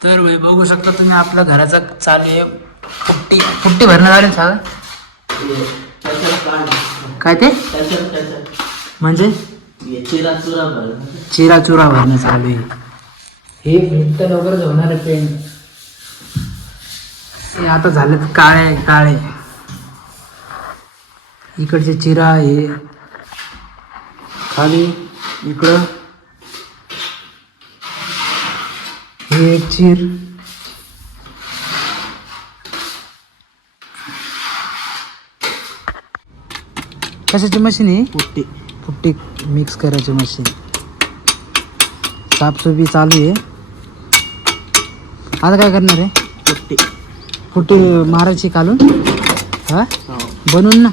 तर भाई बघू शकता तुम्ही आपल्या घराचा चालू आहे पुट्टी पुट्टी भरणं झाली सगळं. काय ते म्हणजे चिरा चुरा भरणं चालू आहे. हे भेटत लवकरच होणार आहे पेंट. हे आता झाले काळे काळे. इकडचे चिरा आहे खाली इकडं हे एक चीर. कशाची मशीन आहे? पुट्टी पुट्टी मिक्स करायची मशीन. साफसुफी चालू आहे. आता काय करणार आहे? पुट्टी पुट्टी मारायची काढून हा बनवून ना.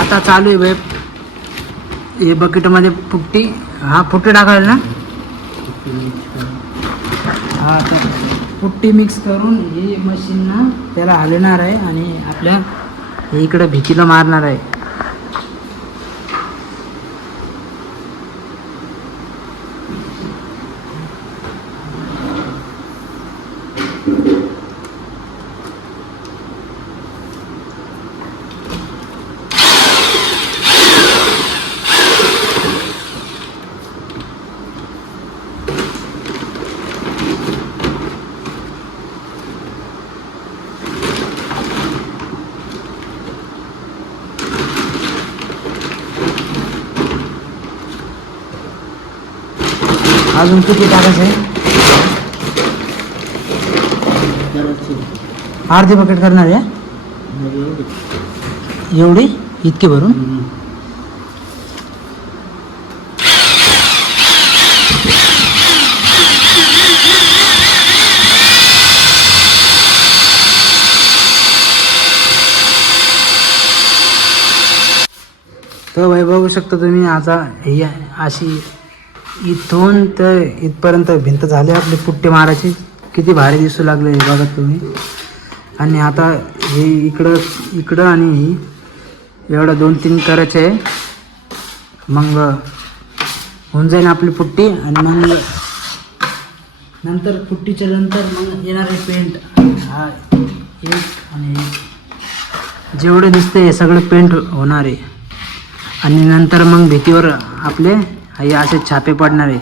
आता चालू आहे वेब. हे बकेटमध्ये पुट्टी हा पुट्टी टाकायला ना. हा तर पुट्टी मिक्स करून ही मशीन ना त्याला हलवणार आहे आणि आपल्या इकडं भीतीला मारणार आहे. अजून किती टाकायचं आहे? अर्धी बकेट करणार आहे. एवढी इतकी भरून तर भाई बघू शकता तुम्ही. आता ही अशी इथून तर इथपर्यंत भिंत झाली आपली पुट्टी मारायची. किती भारी दिसू लागले हे बघा तुम्ही. आणि आता हे इकडं इकडं आणि ही एवढं 2-3 करायचे आहे. मग होऊन जाईल आपली पुट्टी. आणि मग नंतर पुट्टीच्या नंतर मग येणार आहे पेंट. हा एक आणि जेवढे दिसते हे सगळं पेंट होणार आहे. आणि नंतर मग भीतीवर आपले हे असे छापे पडणार आहे.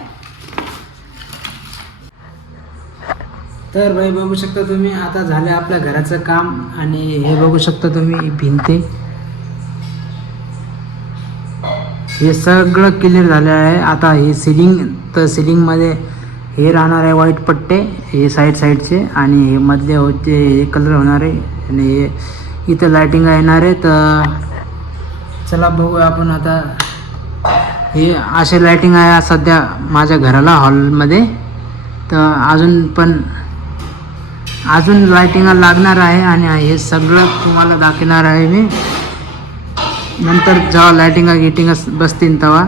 तर भाई बघू शकता तुम्ही आता झाले आपल्या घराचं काम. आणि हे बघू शकता तुम्ही भिंते हे सगळं क्लिअर झालं आहे. आता हे सिलिंग तर सिलिंगमध्ये हे राहणार आहे व्हाईट पट्टे हे साईडचे. आणि हे मधले होते हे कलर होणार आहे. आणि हे इथं लायटिंग येणार आहे. तर चला बघूया आपण आता. हे असे लायटिंग आहे सध्या माझ्या घराला हॉलमध्ये. तर अजून लायटिंग लागणार आहे. आणि हे सगळं तुम्हाला दाखवणार आहे मी नंतर जेव्हा लायटिंग गिटिंग बसतील तेव्हा.